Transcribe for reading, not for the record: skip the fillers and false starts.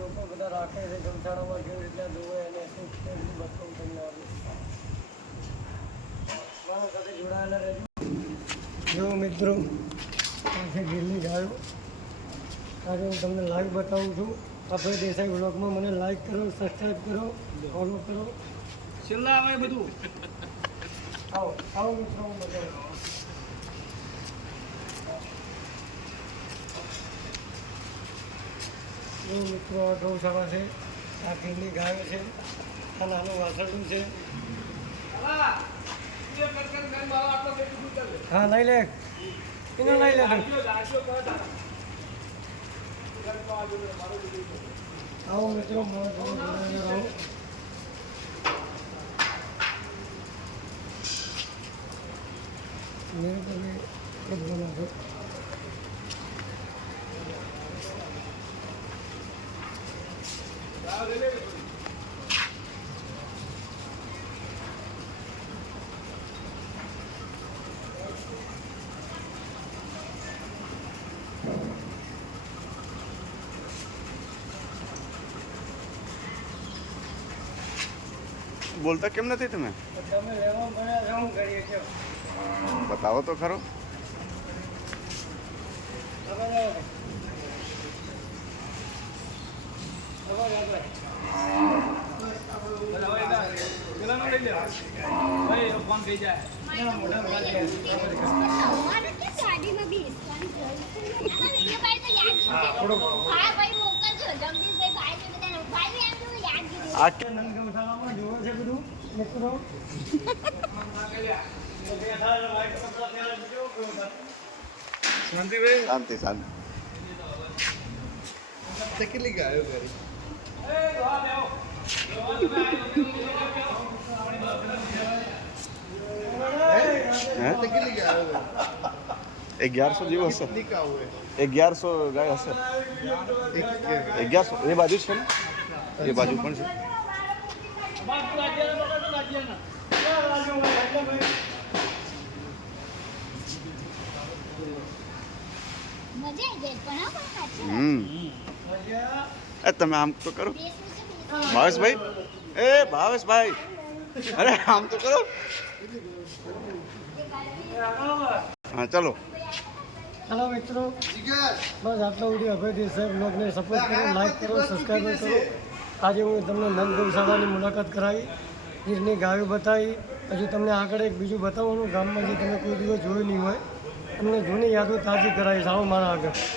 લોકો બધા રાખે છે ગૌશાળામાં કેવી રીતના જોવે અને શું બતાવું તમને મારા સાથે જોડાયેલા રહેજો. જો મિત્રો પાસે ગીરની ગાયો આજે હું તમને લાઈવ બતાવું છું. આપણે દેસાઈ બ્લોગમાં મને લાઈક કરો, સબસ્ક્રાઈબ કરો, ફોલો કરો. છેલ્લા આવે બધું. આવો આવો મિત્રો હું બતાવું. જો મિત્રો આ ગૌશાળા છે, આ ગીરની ગાયો છે, આ નાનું વાસણું છે. હા લઈ લે, એનો લઈ લે. આવો મિત્રો મારા રહો. मेरे को भी खुद बना दो. બોલતા કેમ નથી તમે? તમે રહેવા ભણ્યા શું કરીએ છો? બતાવો તો ખરો. નંદગૌશાળામાં જોવે છે બધું મિત્રો. શાંતિ શાંતિ. કેટલી ગાયો કરી કેટલી ગાયો 1100 જેવો હશે. 1100 ગાય હશે. 1100 એ બાજુ છે ને, એ બાજુ પણ છે. તમે આમ તો કરો ભાવેશભાઈ. એ ભાવેશભાઈ, અરે આમ તો કરો. હા ચલો ચાલો મિત્રો, બસ આટલો વિડીયો અભય દેસાઈ બ્લોગને સપોર્ટ કરો, લાઈક કરો, સબસ્ક્રાઈબ કરો. આજે હું તમને નંદ ગૌશાળાની મુલાકાત કરાવી, ગીરની ગાયો બતાવી. હજુ તમને આગળ એક બીજું બતાવવાનું ગામમાં જે તમે કોઈ દિવસ જોયું નહીં હોય, તમને જૂની યાદો તાજી કરાવીશ. આવો મારા આગળ.